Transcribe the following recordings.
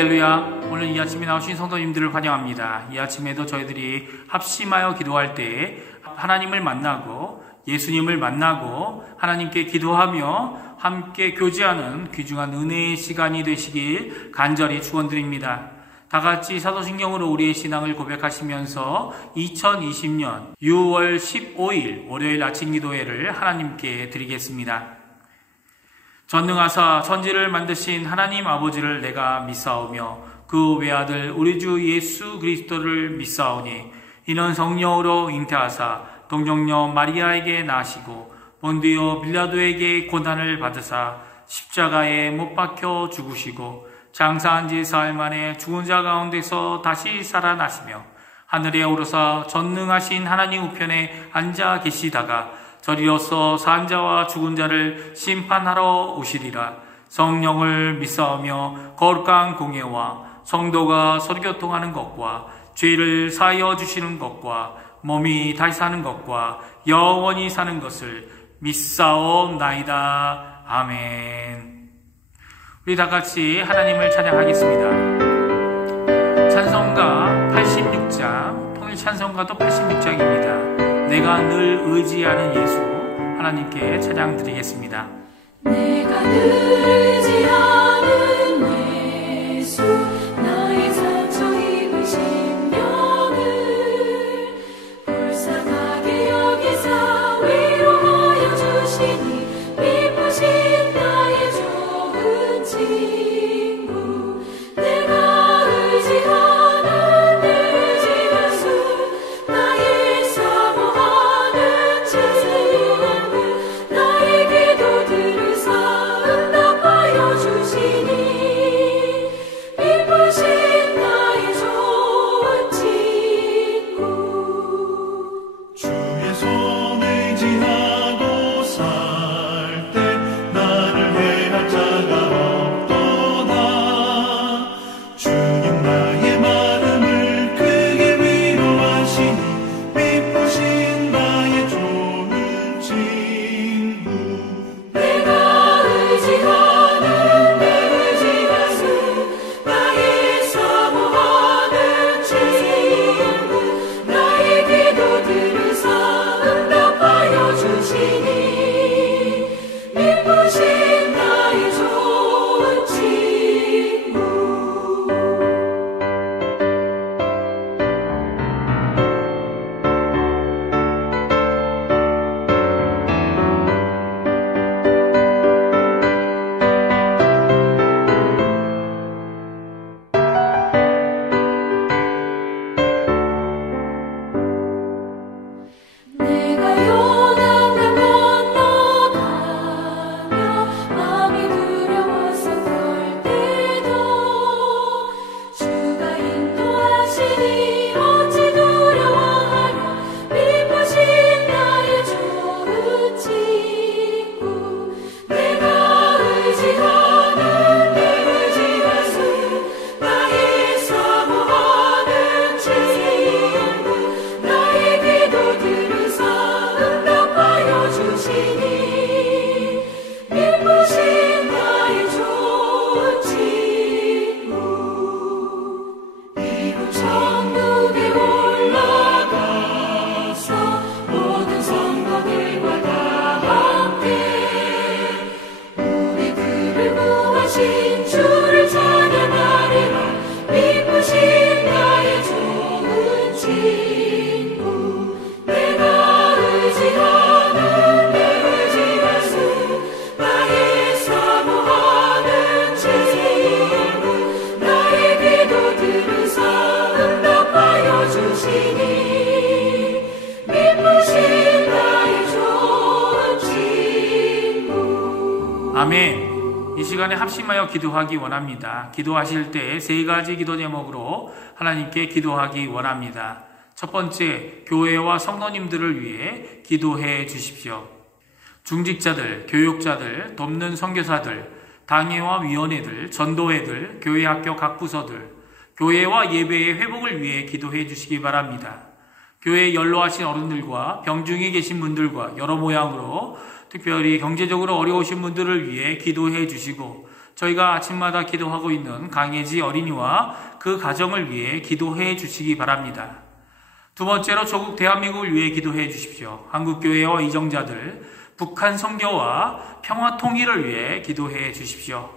할렐루야. 오늘 이 아침에 나오신 성도님들을 환영합니다. 이 아침에도 저희들이 합심하여 기도할 때 하나님을 만나고 예수님을 만나고 하나님께 기도하며 함께 교제하는 귀중한 은혜의 시간이 되시길 간절히 축원드립니다. 다같이 사도신경으로 우리의 신앙을 고백하시면서 2020년 6월 15일 월요일 아침 기도회를 하나님께 드리겠습니다. 전능하사 천지를 만드신 하나님 아버지를 내가 믿사오며 그 외아들 우리 주 예수 그리스도를 믿사오니 이는 성령으로 잉태하사 동정녀 마리아에게 나시고 본디오 빌라도에게 고난을 받으사 십자가에 못 박혀 죽으시고 장사한 지 사흘 만에 죽은 자 가운데서 다시 살아나시며 하늘에 오르사 전능하신 하나님 우편에 앉아 계시다가 저리로서 산 자와 죽은 자를 심판하러 오시리라. 성령을 믿사오며 거룩한 공예와 성도가 서로교통하는 것과 죄를 사하여 주시는 것과 몸이 다시 사는 것과 영원히 사는 것을 믿사옵나이다. 아멘. 우리 다같이 하나님을 찬양하겠습니다. 찬송가 86장, 통일 찬송가도 86장입니다. 내가 늘 의지하는 예수, 하나님께 찬양 드리겠습니다. 내가 늘 의지하는 예수, 나의 상처 입은 심령을 불쌍하게 여기사 위로하여 주시니 기쁘신 나의 좋은 친구. 내가 의지하는 내 의지하수, 나의 사모하는 친구. 나의 기도 들으사 응답하여 주시니 기쁘신 나의 좋은 친구. 주의 손 의지하고 살 때 나를 해할 자가 없도다. 주님 나의 마음을 크게 위로하시니 기쁘신 나의 좋은 친구. 내가 의지하는 내 의지하수, 나의 사모하는 친구. 나의 기도 들으사 응답하여 주시니 기쁘신 나의 좋은 친구. 내가 요단강 건너가며 마음이 두려워서 떨 때도 주가 인도하시니 어찌 두려워하랴. 기쁘신 나의 좋은 친구. 내가 의지하는 내 의지하수, 나의 사모하는 친구. 나의 기도 들으사 응답하여 주시니 기쁘신 나의 좋은 친구. 이곳 천국에 올라가서 모든 성도들과 다 함께 우리 그를 구하신 주를 찬양하리라. 기쁘신 나의 좋은 친구. 내가 의지하는 내 의지하수, 나의 사모하는 친구. 나의 기도 들으사 응답하여 주시니 기쁘신 나의 좋은 친구. 아멘. 이 시간에 합심하여 기도하기 원합니다. 기도하실 때 세 가지 기도 제목으로 하나님께 기도하기 원합니다. 첫 번째, 교회와 성도님들을 위해 기도해 주십시오. 중직자들, 교육자들, 돕는 선교사들, 당회와 위원회들, 전도회들, 교회 학교 각 부서들, 교회와 예배의 회복을 위해 기도해 주시기 바랍니다. 교회에 연로하신 어른들과 병중에 계신 분들과 여러 모양으로 특별히 경제적으로 어려우신 분들을 위해 기도해 주시고 저희가 아침마다 기도하고 있는 강혜지 어린이와 그 가정을 위해 기도해 주시기 바랍니다. 두 번째로 조국 대한민국을 위해 기도해 주십시오. 한국교회와 이정자들, 북한 선교와 평화 통일을 위해 기도해 주십시오.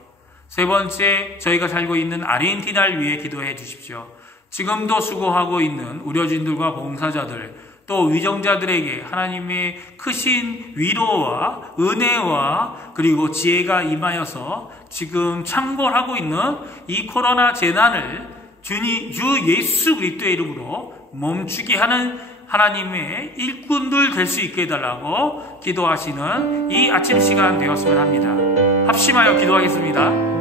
세 번째, 저희가 살고 있는 아르헨티나를 위해 기도해 주십시오. 지금도 수고하고 있는 의료진들과 봉사자들, 또 위정자들에게 하나님의 크신 위로와 은혜와 그리고 지혜가 임하여서 지금 창궐하고 있는 이 코로나 재난을 주 예수 그리스도의 이름으로 멈추게 하는 하나님의 일꾼들 될 수 있게 해달라고 기도하시는 이 아침 시간 되었으면 합니다. 합심하여 기도하겠습니다.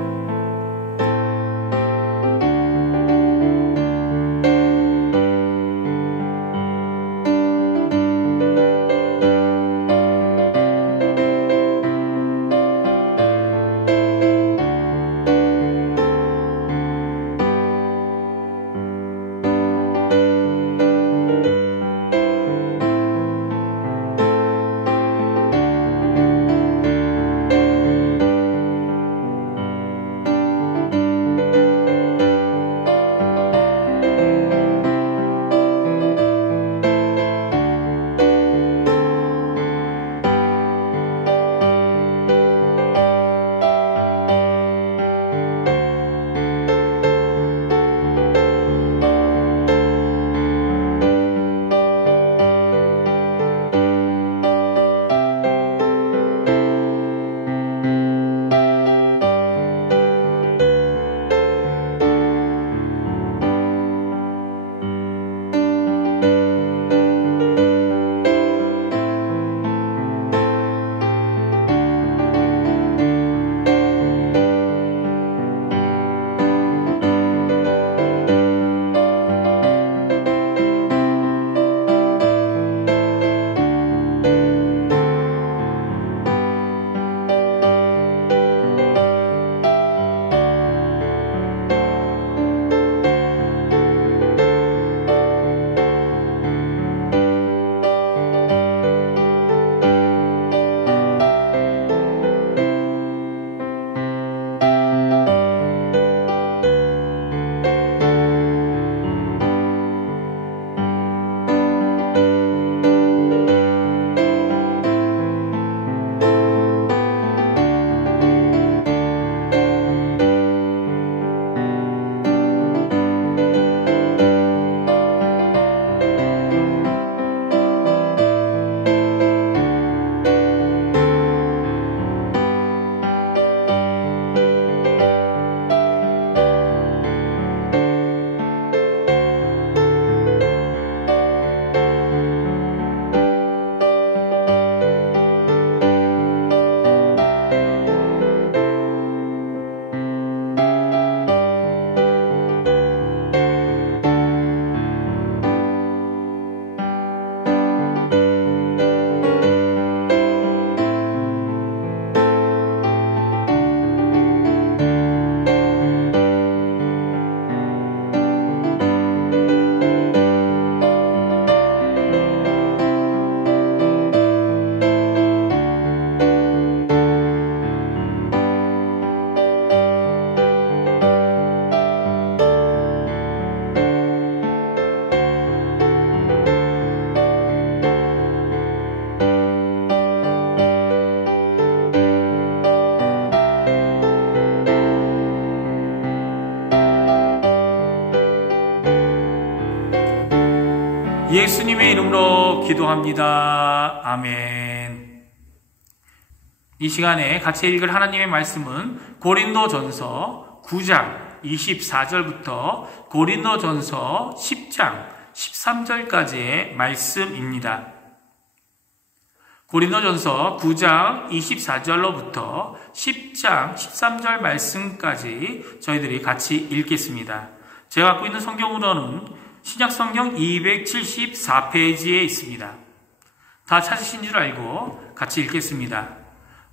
예수님의 이름으로 기도합니다. 아멘. 이 시간에 같이 읽을 하나님의 말씀은 고린도전서 9장 24절부터 고린도전서 10장 13절까지의 말씀입니다. 고린도전서 9장 24절로부터 10장 13절 말씀까지 저희들이 같이 읽겠습니다. 제가 갖고 있는 성경으로는 신약성경 274페이지에 있습니다. 다 찾으신 줄 알고 같이 읽겠습니다.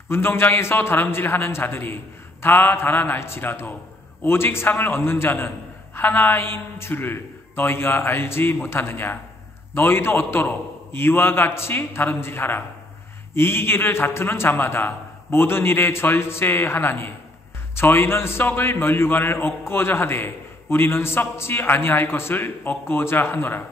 운동장에서 다름질하는 자들이 다 달아날지라도 오직 상을 얻는 자는 하나인 줄을 너희가 알지 못하느냐. 너희도 얻도록 이와 같이 다름질하라. 이기기를 다투는 자마다 모든 일에 절제하나니 저희는 썩을 면류관을 얻고자 하되 우리는 썩지 아니할 것을 얻고자 하노라.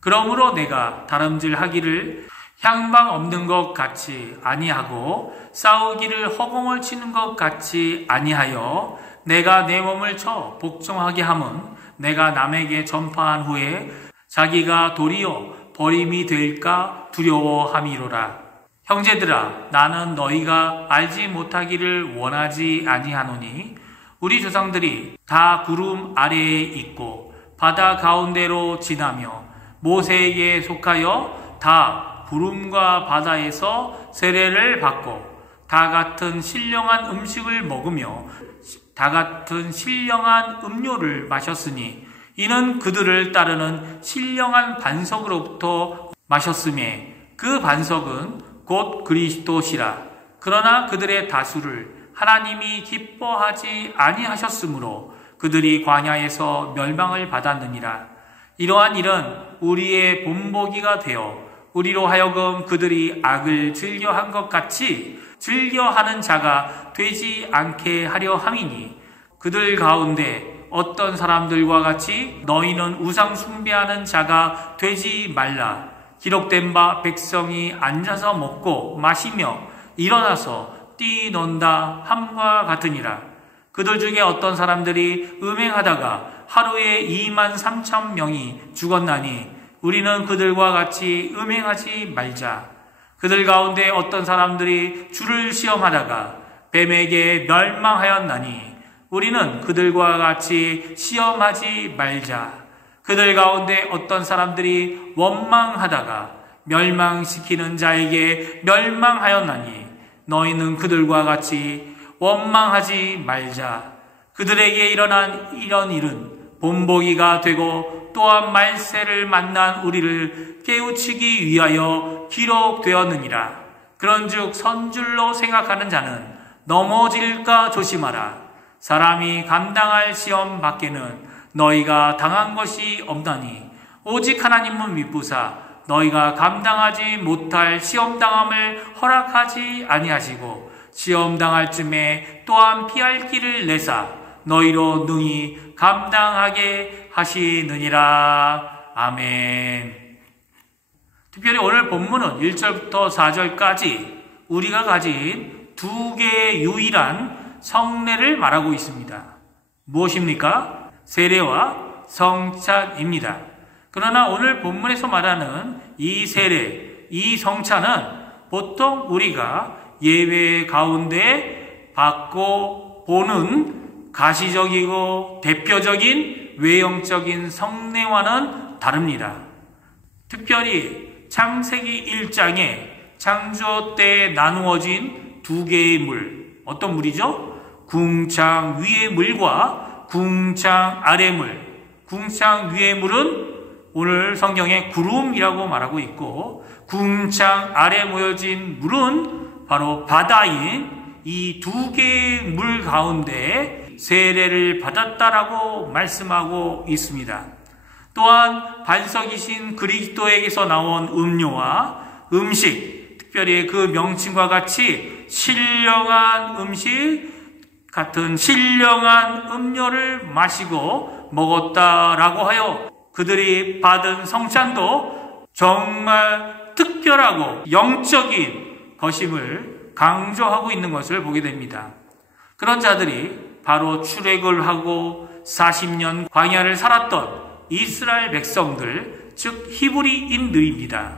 그러므로 내가 다름질하기를 향방 없는 것 같이 아니하고 싸우기를 허공을 치는 것 같이 아니하여 내가 내 몸을 쳐 복종하게 함은 내가 남에게 전파한 후에 자기가 도리어 버림이 될까 두려워함이로라. 형제들아, 나는 너희가 알지 못하기를 원하지 아니하노니 우리 조상들이 다 구름 아래에 있고 바다 가운데로 지나며 모세에게 속하여 다 구름과 바다에서 세례를 받고 다 같은 신령한 음식을 먹으며 다 같은 신령한 음료를 마셨으니 이는 그들을 따르는 신령한 반석으로부터 마셨음에 그 반석은 곧 그리스도시라. 그러나 그들의 다수를 하나님이 기뻐하지 아니하셨으므로 그들이 광야에서 멸망을 받았느니라. 이러한 일은 우리의 본보기가 되어 우리로 하여금 그들이 악을 즐겨한 것 같이 즐겨하는 자가 되지 않게 하려 함이니 그들 가운데 어떤 사람들과 같이 너희는 우상 숭배하는 자가 되지 말라. 기록된 바 백성이 앉아서 먹고 마시며 일어나서 뛰논다 함과 같으니라. 그들 중에 어떤 사람들이 음행하다가 하루에 23,000명이 죽었나니 우리는 그들과 같이 음행하지 말자. 그들 가운데 어떤 사람들이 주를 시험하다가 뱀에게 멸망하였나니 우리는 그들과 같이 시험하지 말자. 그들 가운데 어떤 사람들이 원망하다가 멸망시키는 자에게 멸망하였나니 너희는 그들과 같이 원망하지 말자. 그들에게 일어난 이런 일은 본보기가 되고 또한 말세를 만난 우리를 깨우치기 위하여 기록되었느니라. 그런즉 선줄로 생각하는 자는 넘어질까 조심하라. 사람이 감당할 시험 밖에는 너희가 당한 것이 없나니 오직 하나님은 미쁘사 너희가 감당하지 못할 시험당함을 허락하지 아니하시고 시험당할 쯤에 또한 피할 길을 내사 너희로 능히 감당하게 하시느니라. 아멘. 특별히 오늘 본문은 1절부터 4절까지 우리가 가진 두 개의 유일한 성례를 말하고 있습니다. 무엇입니까? 세례와 성찬입니다. 그러나 오늘 본문에서 말하는 이 세례, 이 성찬은 보통 우리가 예배 가운데 받고 보는 가시적이고 대표적인 외형적인 성례와는 다릅니다. 특별히 창세기 1장에 창조 때 나누어진 두 개의 물, 어떤 물이죠? 궁창 위의 물과 궁창 아래 물. 궁창 위의 물은 오늘 성경에 구름이라고 말하고 있고 궁창 아래 모여진 물은 바로 바다인 이 두 개의 물 가운데 세례를 받았다라고 말씀하고 있습니다. 또한 반석이신 그리스도에게서 나온 음료와 음식, 특별히 그 명칭과 같이 신령한 음식 같은 신령한 음료를 마시고 먹었다라고 하여 그들이 받은 성찬도 정말 특별하고 영적인 것임을 강조하고 있는 것을 보게 됩니다. 그런 자들이 바로 출애굽을 하고 40년 광야를 살았던 이스라엘 백성들, 즉 히브리인들입니다.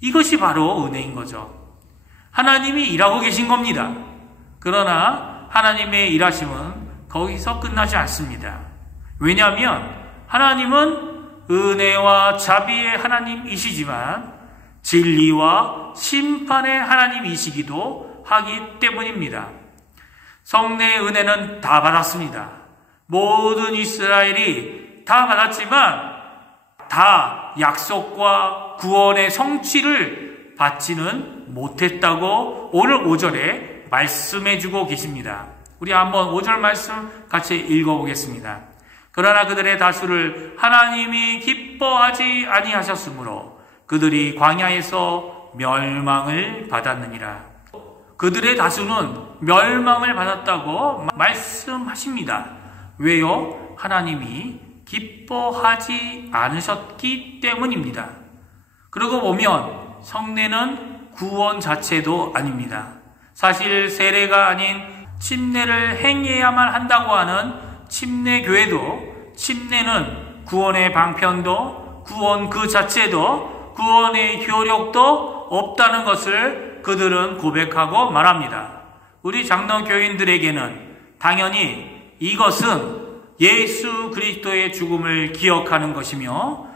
이것이 바로 은혜인 거죠. 하나님이 일하고 계신 겁니다. 그러나 하나님의 일하심은 거기서 끝나지 않습니다. 왜냐하면 하나님은 은혜와 자비의 하나님이시지만 진리와 심판의 하나님이시기도 하기 때문입니다. 성례의 은혜는 다 받았습니다. 모든 이스라엘이 다 받았지만 다 약속과 구원의 성취를 받지는 못했다고 오늘 5절에 말씀해주고 계십니다. 우리 한번 5절 말씀 같이 읽어보겠습니다. 그러나 그들의 다수를 하나님이 기뻐하지 아니하셨으므로 그들이 광야에서 멸망을 받았느니라. 그들의 다수는 멸망을 받았다고 말씀하십니다. 왜요? 하나님이 기뻐하지 않으셨기 때문입니다. 그러고 보면 성례는 구원 자체도 아닙니다. 사실 세례가 아닌 침례를 행해야만 한다고 하는 침례교회도 침례는 구원의 방편도 구원 그 자체도 구원의 효력도 없다는 것을 그들은 고백하고 말합니다. 우리 장로교인들에게는 당연히 이것은 예수 그리스도의 죽음을 기억하는 것이며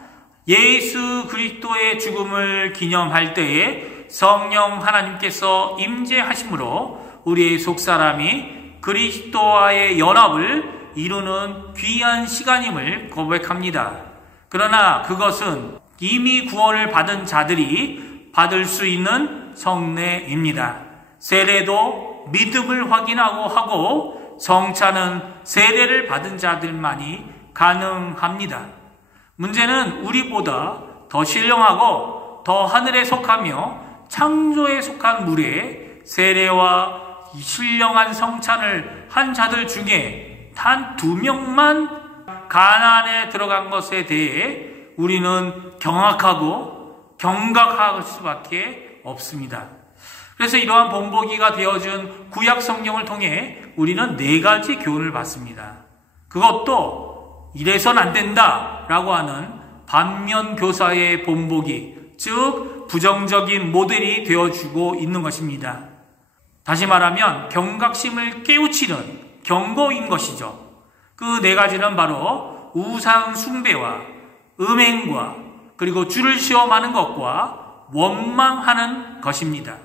예수 그리스도의 죽음을 기념할 때에 성령 하나님께서 임재하심으로 우리의 속사람이 그리스도와의 연합을 이루는 귀한 시간임을 고백합니다. 그러나 그것은 이미 구원을 받은 자들이 받을 수 있는 성례입니다. 세례도 믿음을 확인하고 하고 성찬은 세례를 받은 자들만이 가능합니다. 문제는 우리보다 더 신령하고 더 하늘에 속하며 창조에 속한 물에 세례와 신령한 성찬을 한 자들 중에 단 2명만 가나안에 들어간 것에 대해 우리는 경악하고 경각할 수밖에 없습니다. 그래서 이러한 본보기가 되어준 구약 성경을 통해 우리는 4가지 교훈을 받습니다. 그것도 이래선 안 된다라고 하는 반면 교사의 본보기, 즉 부정적인 모델이 되어주고 있는 것입니다. 다시 말하면 경각심을 깨우치는 경고인 것이죠. 그 4가지는 바로 우상 숭배와 음행과 그리고 주를 시험하는 것과 원망하는 것입니다.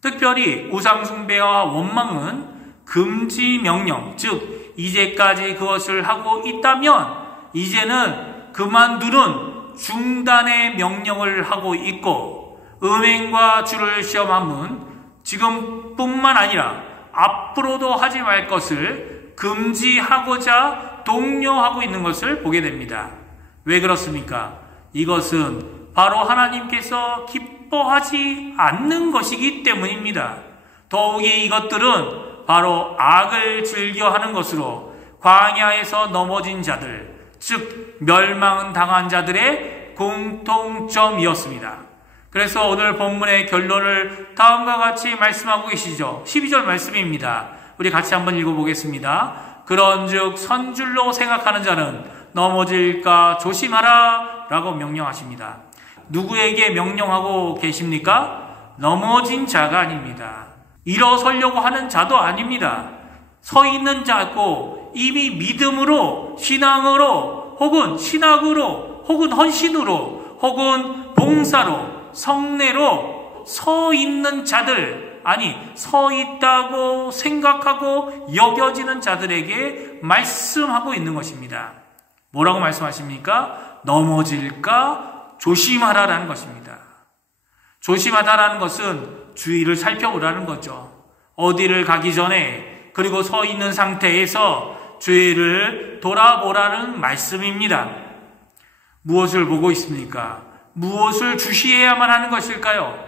특별히 우상 숭배와 원망은 금지 명령, 즉 이제까지 그것을 하고 있다면 이제는 그만두는 중단의 명령을 하고 있고, 음행과 주를 시험함은 지금뿐만 아니라 앞으로도 하지 말 것을 금지하고자 독려하고 있는 것을 보게 됩니다. 왜 그렇습니까? 이것은 바로 하나님께서 기뻐하지 않는 것이기 때문입니다. 더욱이 이것들은 바로 악을 즐겨하는 것으로 광야에서 넘어진 자들, 즉 멸망당한 자들의 공통점이었습니다. 그래서 오늘 본문의 결론을 다음과 같이 말씀하고 계시죠. 12절 말씀입니다. 우리 같이 한번 읽어보겠습니다. 그런즉 선줄로 생각하는 자는 넘어질까 조심하라 라고 명령하십니다. 누구에게 명령하고 계십니까? 넘어진 자가 아닙니다. 일어서려고 하는 자도 아닙니다. 서 있는 자고 이미 믿음으로, 신앙으로, 혹은 신학으로, 혹은 헌신으로, 혹은 봉사로, 성례로 서 있는 자들, 아니 서 있다고 생각하고 여겨지는 자들에게 말씀하고 있는 것입니다. 뭐라고 말씀하십니까? 넘어질까 조심하라라는 것입니다. 조심하다라는 것은 주위를 살펴보라는 거죠. 어디를 가기 전에, 그리고 서 있는 상태에서 주위를 돌아보라는 말씀입니다. 무엇을 보고 있습니까? 무엇을 주시해야만 하는 것일까요?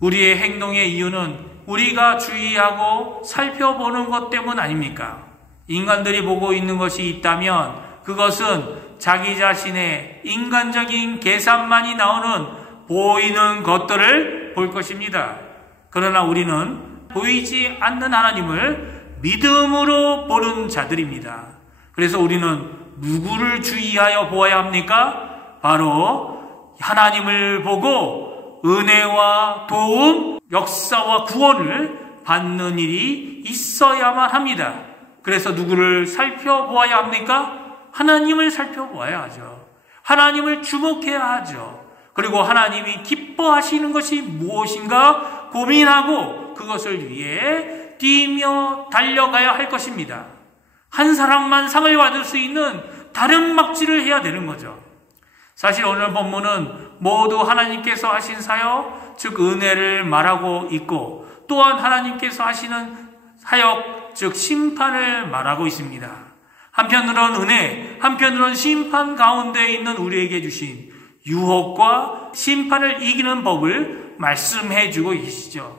우리의 행동의 이유는 우리가 주의하고 살펴보는 것 때문 아닙니까? 인간들이 보고 있는 것이 있다면 그것은 자기 자신의 인간적인 계산만이 나오는 보이는 것들을 볼 것입니다. 그러나 우리는 보이지 않는 하나님을 믿음으로 보는 자들입니다. 그래서 우리는 누구를 주의하여 보아야 합니까? 바로 하나님을 보고 은혜와 도움, 역사와 구원을 받는 일이 있어야만 합니다. 그래서 누구를 살펴보아야 합니까? 하나님을 살펴보아야 하죠. 하나님을 주목해야 하죠. 그리고 하나님이 기뻐하시는 것이 무엇인가 고민하고 그것을 위해 뛰며 달려가야 할 것입니다. 한 사람만 상을 받을 수 있는 다른 막지를 해야 되는 거죠. 사실 오늘 본문은 모두 하나님께서 하신 사역, 즉 은혜를 말하고 있고, 또한 하나님께서 하시는 사역, 즉 심판을 말하고 있습니다. 한편으로는 은혜, 한편으로는 심판 가운데 있는 우리에게 주신 유혹과 심판을 이기는 법을 말씀해 주고 계시죠.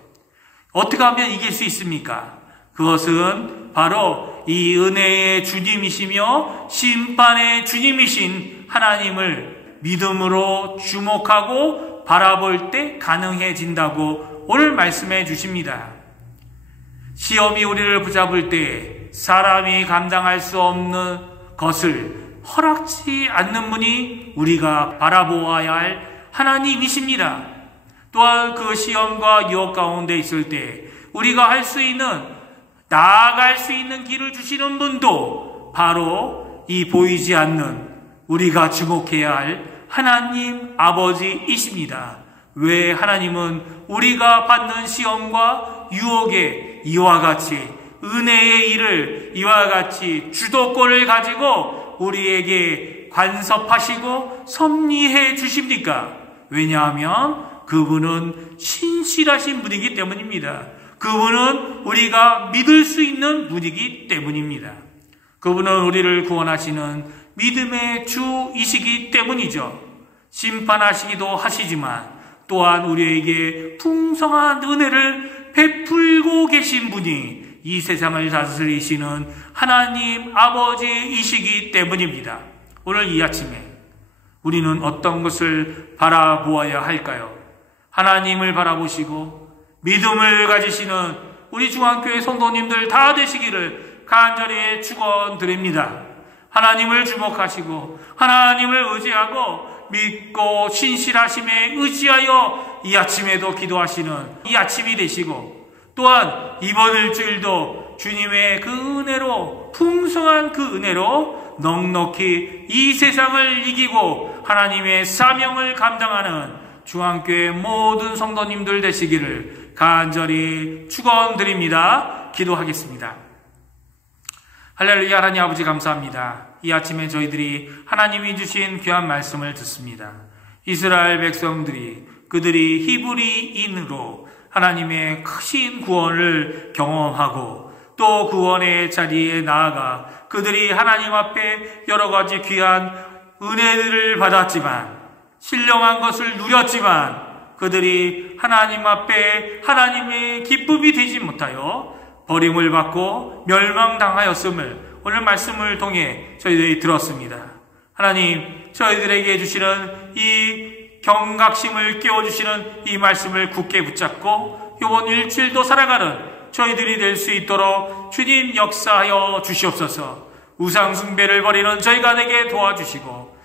어떻게 하면 이길 수 있습니까? 그것은 바로 이 은혜의 주님이시며 심판의 주님이신 하나님을 믿음으로 주목하고 바라볼 때 가능해진다고 오늘 말씀해 주십니다. 시험이 우리를 붙잡을 때 사람이 감당할 수 없는 것을 허락지 않는 분이 우리가 바라보아야 할 하나님이십니다. 또한 그 시험과 유혹 가운데 있을 때 우리가 할 수 있는, 나아갈 수 있는 길을 주시는 분도 바로 이 보이지 않는 우리가 주목해야 할 하나님 아버지이십니다. 왜 하나님은 우리가 받는 시험과 유혹에 이와 같이 은혜의 일을 이와 같이 주도권을 가지고 우리에게 간섭하시고 섭리해 주십니까? 왜냐하면 그분은 신실하신 분이기 때문입니다. 그분은 우리가 믿을 수 있는 분이기 때문입니다. 그분은 우리를 구원하시는 믿음의 주이시기 때문이죠. 심판하시기도 하시지만 또한 우리에게 풍성한 은혜를 베풀고 계신 분이 이 세상을 다스리시는 하나님 아버지이시기 때문입니다. 오늘 이 아침에 우리는 어떤 것을 바라보아야 할까요? 하나님을 바라보시고 믿음을 가지시는 우리 중앙교회 성도님들 다 되시기를 간절히 축원드립니다. 하나님을 주목하시고 하나님을 의지하고 믿고 신실하심에 의지하여 이 아침에도 기도하시는 이 아침이 되시고, 또한 이번 일주일도 주님의 그 은혜로, 풍성한 그 은혜로 넉넉히 이 세상을 이기고 하나님의 사명을 감당하는 중앙교회 모든 성도님들 되시기를 간절히 축원드립니다. 기도하겠습니다. 할렐루야. 하나님 아버지 감사합니다. 이 아침에 저희들이 하나님이 주신 귀한 말씀을 듣습니다. 이스라엘 백성들이 그들이 히브리인으로 하나님의 크신 구원을 경험하고 또 구원의 자리에 나아가 그들이 하나님 앞에 여러 가지 귀한 은혜들을 받았지만, 신령한 것을 누렸지만 그들이 하나님 앞에 하나님의 기쁨이 되지 못하여 버림을 받고 멸망당하였음을 오늘 말씀을 통해 저희들이 들었습니다. 하나님, 저희들에게 주시는 이 경각심을 깨워주시는 이 말씀을 굳게 붙잡고 이번 일주일도 살아가는 저희들이 될 수 있도록 주님 역사하여 주시옵소서. 우상 숭배를 버리는 저희가 되게 도와주시고,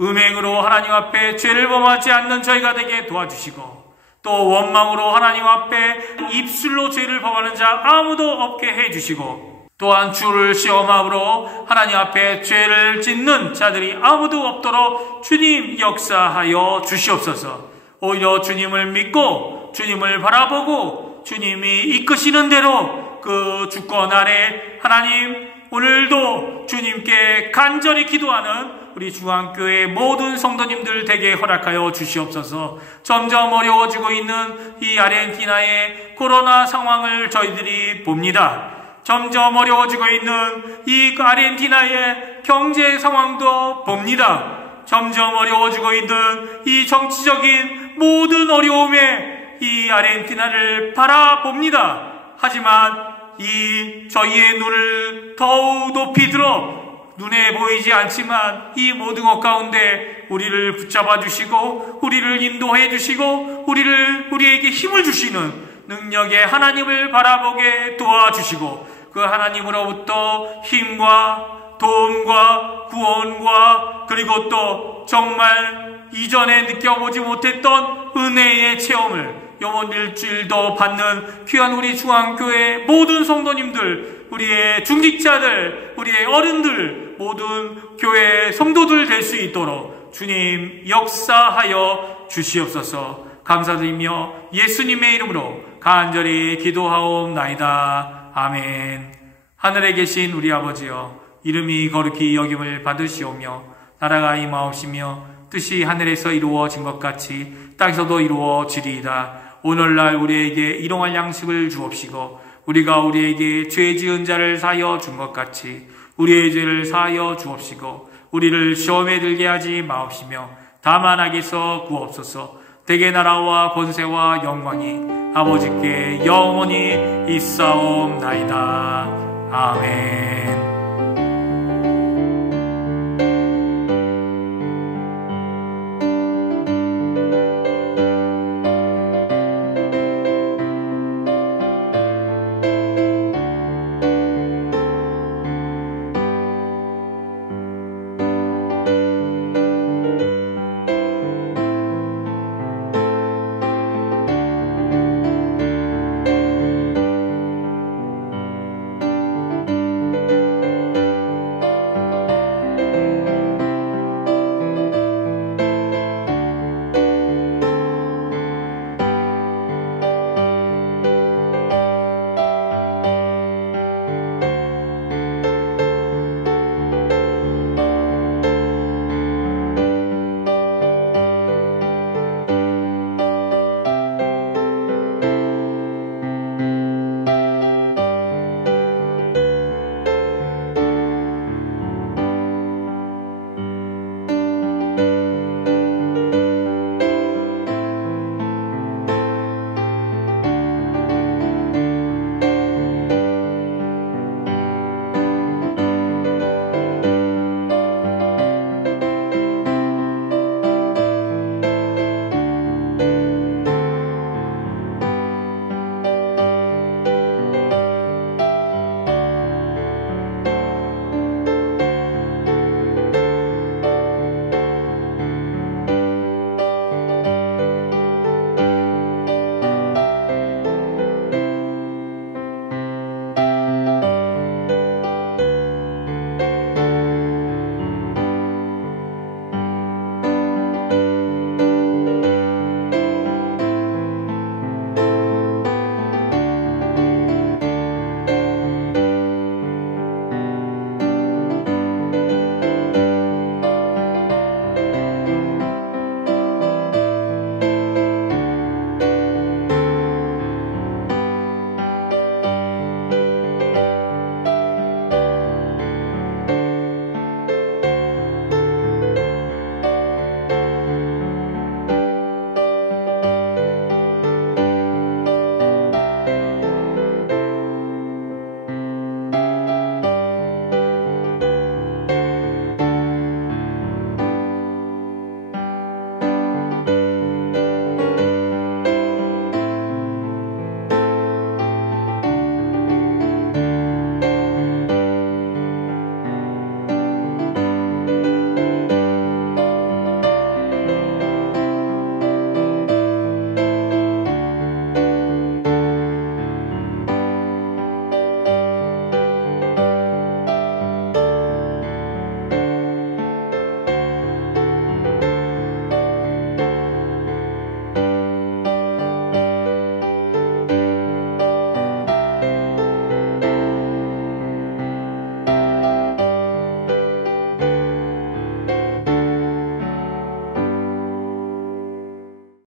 음행으로 하나님 앞에 죄를 범하지 않는 저희가 되게 도와주시고, 또 원망으로 하나님 앞에 입술로 죄를 범하는 자 아무도 없게 해주시고, 또한 주를 시험함으로 하나님 앞에 죄를 짓는 자들이 아무도 없도록 주님 역사하여 주시옵소서. 오히려 주님을 믿고 주님을 바라보고 주님이 이끄시는 대로 그 주권 아래 하나님 오늘도 주님께 간절히 기도하는 우리 중앙교회 모든 성도님들 되게 허락하여 주시옵소서. 점점 어려워지고 있는 이 아르헨티나의 코로나 상황을 저희들이 봅니다. 점점 어려워지고 있는 이 아르헨티나의 경제 상황도 봅니다. 점점 어려워지고 있는 이 정치적인 모든 어려움에 이 아르헨티나를 바라봅니다. 하지만 이 저희의 눈을 더욱 높이 들어 눈에 보이지 않지만 이 모든 것 가운데 우리를 붙잡아 주시고 우리를 인도해 주시고 우리에게 힘을 주시는 능력의 하나님을 바라보게 도와주시고, 그 하나님으로부터 힘과 도움과 구원과 그리고 또 정말 이전에 느껴보지 못했던 은혜의 체험을 이번 일주일도 받는 귀한 우리 중앙교회 모든 성도님들, 우리의 중직자들, 우리의 어른들, 모든 교회 성도들 될 수 있도록 주님 역사하여 주시옵소서. 감사드리며 예수님의 이름으로 간절히 기도하옵나이다. 아멘. 하늘에 계신 우리 아버지여, 이름이 거룩히 여김을 받으시오며 나라가 임하옵시며 뜻이 하늘에서 이루어진 것 같이 땅에서도 이루어지리이다. 오늘날 우리에게 일용할 양식을 주옵시고 우리가 우리에게 죄 지은 자를 사하여 준 것 같이 우리의 죄를 사하여 주옵시고 우리를 시험에 들게 하지 마옵시며 다만 악에서 구옵소서. 대개 나라와 권세와 영광이 아버지께 영원히 있사옵나이다. 아멘.